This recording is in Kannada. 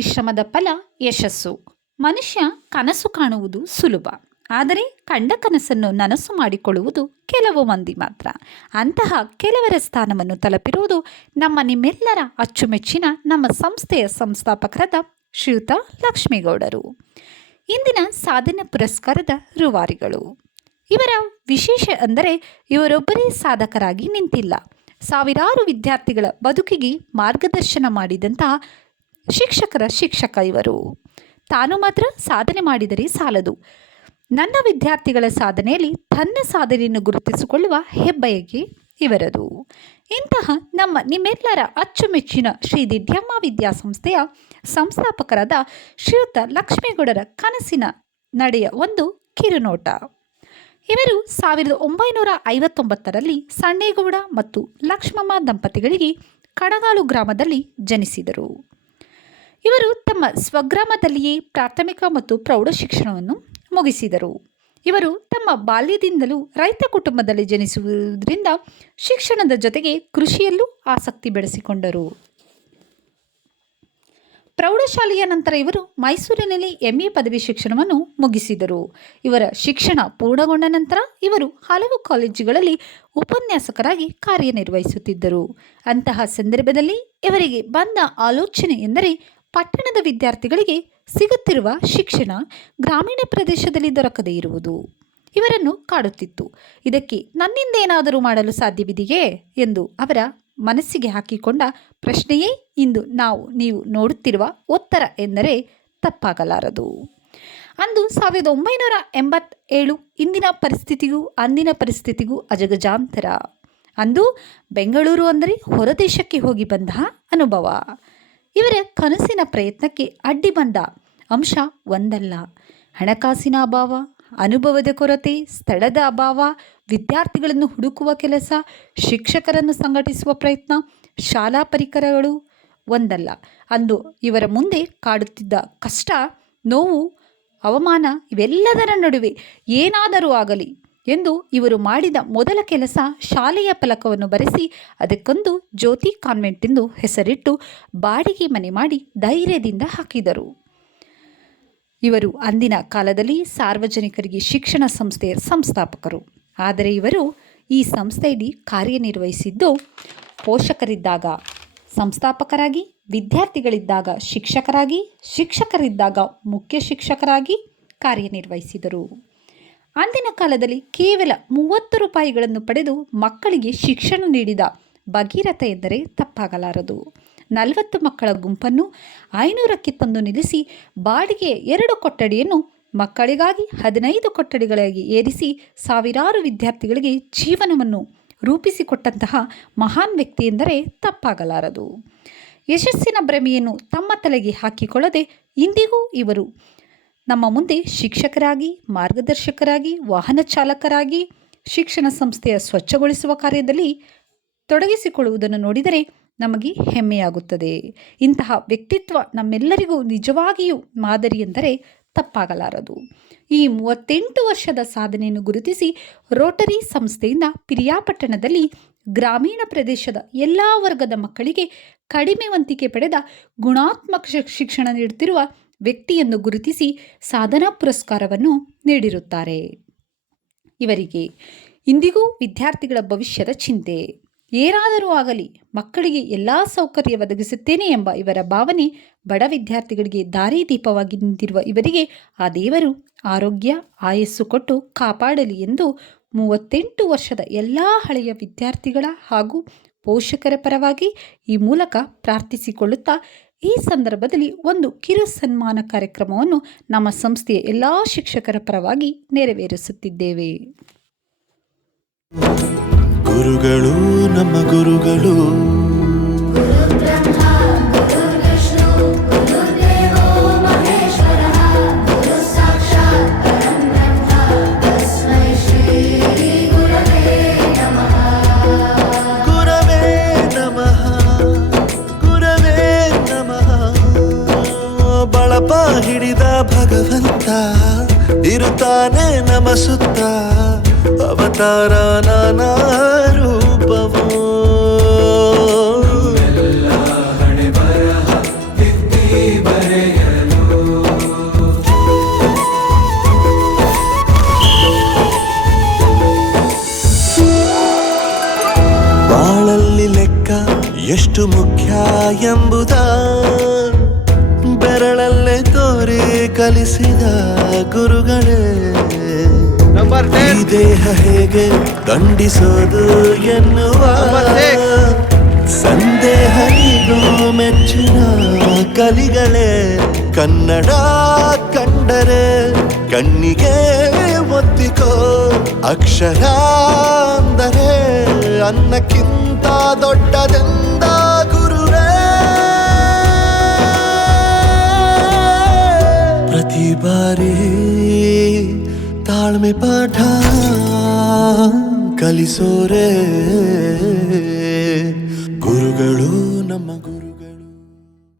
ಪರಿಶ್ರಮದ ಫಲ ಯಶಸ್ಸು. ಮನುಷ್ಯ ಕನಸು ಕಾಣುವುದು ಸುಲಭ, ಆದರೆ ಕಂಡ ಕನಸನ್ನು ನನಸು ಮಾಡಿಕೊಳ್ಳುವುದು ಕೆಲವು ಮಂದಿ ಮಾತ್ರ. ಅಂತಹ ಕೆಲವರ ಸ್ಥಾನವನ್ನು ತಲುಪಿರುವುದು ನಿಮ್ಮೆಲ್ಲರ ಅಚ್ಚುಮೆಚ್ಚಿನ ನಮ್ಮ ಸಂಸ್ಥೆಯ ಸಂಸ್ಥಾಪಕರಾದ ಶ್ರೀಯುತ ಲಕ್ಷ್ಮೇಗೌಡರು, ಇಂದಿನ ಸಾಧನೆ ಪುರಸ್ಕಾರದ ರೂವಾರಿಗಳು. ಇವರ ವಿಶೇಷ ಅಂದರೆ ಇವರೊಬ್ಬರೇ ಸಾಧಕರಾಗಿ ನಿಂತಿಲ್ಲ, ಸಾವಿರಾರು ವಿದ್ಯಾರ್ಥಿಗಳ ಬದುಕಿಗೆ ಮಾರ್ಗದರ್ಶನ ಮಾಡಿದಂತಹ ಶಿಕ್ಷಕರ ಶಿಕ್ಷಕ ಇವರು. ತಾನು ಮಾತ್ರ ಸಾಧನೆ ಮಾಡಿದರೆ ಸಾಲದು, ನನ್ನ ವಿದ್ಯಾರ್ಥಿಗಳ ಸಾಧನೆಯಲ್ಲಿ ತನ್ನ ಸಾಧನೆಯನ್ನು ಗುರುತಿಸಿಕೊಳ್ಳುವ ಹೆಬ್ಬಯಕೆ ಇವರದು. ಇಂತಹ ನಿಮ್ಮೆಲ್ಲರ ಅಚ್ಚುಮೆಚ್ಚಿನ ಶ್ರೀ ದಿಡ್ಯಮ್ಮ ವಿದ್ಯಾಸಂಸ್ಥೆಯ ಸಂಸ್ಥಾಪಕರಾದ ಶ್ರೀಯುತ ಲಕ್ಷ್ಮೇಗೌಡರ ಕನಸಿನ ನಡೆಯ ಒಂದು ಕಿರುನೋಟ. ಇವರು 1959ರಲ್ಲಿ ಸಣ್ಣೇಗೌಡ ಮತ್ತು ಲಕ್ಷ್ಮಮ್ಮ ದಂಪತಿಗಳಿಗೆ ಕಣಗಾಲು ಗ್ರಾಮದಲ್ಲಿ ಜನಿಸಿದರು. ಇವರು ತಮ್ಮ ಸ್ವಗ್ರಾಮದಲ್ಲಿಯೇ ಪ್ರಾಥಮಿಕ ಮತ್ತು ಪ್ರೌಢ ಶಿಕ್ಷಣವನ್ನು ಮುಗಿಸಿದರು. ಇವರು ತಮ್ಮ ಬಾಲ್ಯದಿಂದಲೂ ರೈತ ಕುಟುಂಬದಲ್ಲಿ ಜನಿಸುವುದರಿಂದ ಶಿಕ್ಷಣದ ಜೊತೆಗೆ ಕೃಷಿಯಲ್ಲೂ ಆಸಕ್ತಿ ಬೆಳೆಸಿಕೊಂಡರು. ಪ್ರೌಢಶಾಲೆಯ ನಂತರ ಇವರು ಮೈಸೂರಿನಲ್ಲಿ MA ಪದವಿ ಶಿಕ್ಷಣವನ್ನು ಮುಗಿಸಿದರು. ಇವರ ಶಿಕ್ಷಣ ಪೂರ್ಣಗೊಂಡ ನಂತರ ಇವರು ಹಲವು ಕಾಲೇಜುಗಳಲ್ಲಿ ಉಪನ್ಯಾಸಕರಾಗಿ ಕಾರ್ಯನಿರ್ವಹಿಸುತ್ತಿದ್ದರು. ಅಂತಹ ಸಂದರ್ಭದಲ್ಲಿ ಇವರಿಗೆ ಬಂದ ಆಲೋಚನೆ ಎಂದರೆ ಪಟ್ಟಣದ ವಿದ್ಯಾರ್ಥಿಗಳಿಗೆ ಸಿಗುತ್ತಿರುವ ಶಿಕ್ಷಣ ಗ್ರಾಮೀಣ ಪ್ರದೇಶದಲ್ಲಿ ದೊರಕದೇ ಇರುವುದು ಇವರನ್ನು ಕಾಡುತ್ತಿತ್ತು. ಇದಕ್ಕೆ ನನ್ನಿಂದ ಏನಾದರೂ ಮಾಡಲು ಸಾಧ್ಯವಿದೆಯೇ ಎಂದು ಅವರ ಮನಸ್ಸಿಗೆ ಹಾಕಿಕೊಂಡ ಪ್ರಶ್ನೆಯೇ ಇಂದು ನೀವು ನೋಡುತ್ತಿರುವ ಉತ್ತರ ಎಂದರೆ ತಪ್ಪಾಗಲಾರದು. ಅಂದು 1987 ಇಂದಿನ ಪರಿಸ್ಥಿತಿಗೂ ಅಂದಿನ ಪರಿಸ್ಥಿತಿಗೂ ಅಜಗಜಾಂತರ. ಅಂದು ಬೆಂಗಳೂರು ಅಂದರೆ ಹೊರದೇಶಕ್ಕೆ ಹೋಗಿ ಬಂದ ಅನುಭವ. ಇವರ ಕನಸಿನ ಪ್ರಯತ್ನಕ್ಕೆ ಅಡ್ಡಿ ಬಂದ ಅಂಶ ಒಂದಲ್ಲ, ಹಣಕಾಸಿನ ಅಭಾವ, ಅನುಭವದ ಕೊರತೆ, ಸ್ಥಳದ ಅಭಾವ, ವಿದ್ಯಾರ್ಥಿಗಳನ್ನು ಹುಡುಕುವ ಕೆಲಸ, ಶಿಕ್ಷಕರನ್ನು ಸಂಘಟಿಸುವ ಪ್ರಯತ್ನ, ಶಾಲಾ ಪರಿಕರಗಳು ಒಂದಲ್ಲ. ಅಂದು ಇವರ ಮುಂದೆ ಕಾಡುತ್ತಿದ್ದ ಕಷ್ಟ, ನೋವು, ಅವಮಾನ ಇವೆಲ್ಲದರ ನಡುವೆ ಏನಾದರೂ ಆಗಲಿ ಎಂದು ಇವರು ಮಾಡಿದ ಮೊದಲ ಕೆಲಸ ಶಾಲೆಯ ಫಲಕವನ್ನು ಬರೆಸಿ ಅದಕ್ಕೊಂದು ಜ್ಯೋತಿ ಕಾನ್ವೆಂಟ್ ಎಂದು ಹೆಸರಿಟ್ಟು ಬಾಡಿಗೆ ಮನೆ ಮಾಡಿ ಧೈರ್ಯದಿಂದ ಹಾಕಿದರು. ಇವರು ಅಂದಿನ ಕಾಲದಲ್ಲಿ ಸಾರ್ವಜನಿಕರಿಗೆ ಶಿಕ್ಷಣ ಸಂಸ್ಥೆಯ ಸಂಸ್ಥಾಪಕರು. ಆದರೆ ಇವರು ಈ ಸಂಸ್ಥೆಯಲ್ಲಿ ಕಾರ್ಯನಿರ್ವಹಿಸಿದ್ದು ಪೋಷಕರಿದ್ದಾಗ ಸಂಸ್ಥಾಪಕರಾಗಿ, ವಿದ್ಯಾರ್ಥಿಗಳಿದ್ದಾಗ ಶಿಕ್ಷಕರಾಗಿ, ಶಿಕ್ಷಕರಿದ್ದಾಗ ಮುಖ್ಯ ಶಿಕ್ಷಕರಾಗಿ ಕಾರ್ಯನಿರ್ವಹಿಸಿದರು. ಅಂದಿನ ಕಾಲದಲ್ಲಿ ಕೇವಲ 30 ರೂಪಾಯಿಗಳನ್ನು ಪಡೆದು ಮಕ್ಕಳಿಗೆ ಶಿಕ್ಷಣ ನೀಡಿದ ಭಗೀರಥ ಎಂದರೆ ತಪ್ಪಾಗಲಾರದು. 40 ಮಕ್ಕಳ ಗುಂಪನ್ನು 500ಕ್ಕೆ ತಂದು ನಿಲ್ಲಿಸಿ ಬಾಡಿಗೆ 2 ಕೊಠಡಿಯನ್ನು ಮಕ್ಕಳಿಗಾಗಿ 15 ಕೊಠಡಿಗಳಾಗಿ ಏರಿಸಿ ಸಾವಿರಾರು ವಿದ್ಯಾರ್ಥಿಗಳಿಗೆ ಜೀವನವನ್ನು ರೂಪಿಸಿಕೊಟ್ಟಂತಹ ಮಹಾನ್ ವ್ಯಕ್ತಿ ಎಂದರೆ ತಪ್ಪಾಗಲಾರದು. ಯಶಸ್ಸಿನ ಭ್ರಮೆಯನ್ನು ತಮ್ಮ ತಲೆಗೆ ಹಾಕಿಕೊಳ್ಳದೆ ಇಂದಿಗೂ ಇವರು ನಮ್ಮ ಮುಂದೆ ಶಿಕ್ಷಕರಾಗಿ, ಮಾರ್ಗದರ್ಶಕರಾಗಿ, ವಾಹನ ಚಾಲಕರಾಗಿ, ಶಿಕ್ಷಣ ಸಂಸ್ಥೆಯ ಸ್ವಚ್ಛಗೊಳಿಸುವ ಕಾರ್ಯದಲ್ಲಿ ತೊಡಗಿಸಿಕೊಳ್ಳುವುದನ್ನು ನೋಡಿದರೆ ನಮಗೆ ಹೆಮ್ಮೆಯಾಗುತ್ತದೆ. ಇಂತಹ ವ್ಯಕ್ತಿತ್ವ ನಮ್ಮೆಲ್ಲರಿಗೂ ನಿಜವಾಗಿಯೂ ಮಾದರಿ ಎಂದರೆ ತಪ್ಪಾಗಲಾರದು. ಈ 38 ವರ್ಷದ ಸಾಧನೆಯನ್ನು ಗುರುತಿಸಿ ರೋಟರಿ ಸಂಸ್ಥೆಯಿಂದ ಪಿರಿಯಾಪಟ್ಟಣದಲ್ಲಿ ಗ್ರಾಮೀಣ ಪ್ರದೇಶದ ಎಲ್ಲ ವರ್ಗದ ಮಕ್ಕಳಿಗೆ ಕಡಿಮೆ ವಂತಿಕೆ ಪಡೆದ ಗುಣಾತ್ಮಕ ಶಿಕ್ಷಣ ನೀಡುತ್ತಿರುವ ವ್ಯಕ್ತಿಯನ್ನು ಗುರುತಿಸಿ ಸಾಧನಾ ಪುರಸ್ಕಾರವನ್ನು ನೀಡಿರುತ್ತಾರೆ. ಇವರಿಗೆ ಇಂದಿಗೂ ವಿದ್ಯಾರ್ಥಿಗಳ ಭವಿಷ್ಯದ ಚಿಂತೆ. ಏನಾದರೂ ಆಗಲಿ ಮಕ್ಕಳಿಗೆ ಎಲ್ಲ ಸೌಕರ್ಯ ಒದಗಿಸುತ್ತೇನೆ ಎಂಬ ಇವರ ಭಾವನೆ ಬಡ ವಿದ್ಯಾರ್ಥಿಗಳಿಗೆ ದಾರಿದೀಪವಾಗಿ ನಿಂತಿರುವ ಇವರಿಗೆ ಆ ದೇವರು ಆರೋಗ್ಯ ಆಯಸ್ಸು ಕೊಟ್ಟು ಕಾಪಾಡಲಿ ಎಂದು 38 ವರ್ಷದ ಎಲ್ಲ ಹಳೆಯ ವಿದ್ಯಾರ್ಥಿಗಳ ಹಾಗೂ ಪೋಷಕರ ಪರವಾಗಿ ಈ ಮೂಲಕ ಪ್ರಾರ್ಥಿಸಿಕೊಳ್ಳುತ್ತಾ ಈ ಸಂದರ್ಭದಲ್ಲಿ ಒಂದು ಕಿರು ಸನ್ಮಾನ ಕಾರ್ಯಕ್ರಮವನ್ನು ನಮ್ಮ ಸಂಸ್ಥೆಯ ಎಲ್ಲ ಶಿಕ್ಷಕರ ಪರವಾಗಿ ನೆರವೇರಿಸುತ್ತಿದ್ದೇವೆ. ಗುರುಗಳು ನಮ್ಮ ಗುರುಗಳು, ಬಳಪ ಹಿಡಿದ ಭಗವಂತ ಇರುತ್ತಾನೆ ನಮ ಸುತ್ತ, ಅವತಾರ ನಾನಾ ರೂಪವೋ. ಹಣೆ ಬರಹ ತಿದ್ದಿ ಬರೆ ಎಷ್ಟು ಮುಖ್ಯ ಎಂಬುದ ಬೆರಳಲ್ಲೇ ತೋರಿ ಕಲಿಸಿದ ಗುರುಗಳೇ. ಈ ದೇಹ ಹೇಗೆ ದಂಡಿಸೋದು ಎನ್ನುವ ಸಂದೇಹನಿಗೂ ಮೆಚ್ಚಿನ ಕಲಿಗಳೇ. ಕನ್ನಡ ಕಂಡರೆ ಕಣ್ಣಿಗೆ ಒತ್ತಿಕೋ, ಅಕ್ಷರ ಅಂದರೆ ಅನ್ನಕ್ಕಿಂತ ದೊಡ್ಡದೆಂದ ಗುರುವೇ. ಪ್ರತಿ ಬಾರಿ ತಾಳ್ಮೆ ಪಾಠ ಕಲಿಸೋರೆ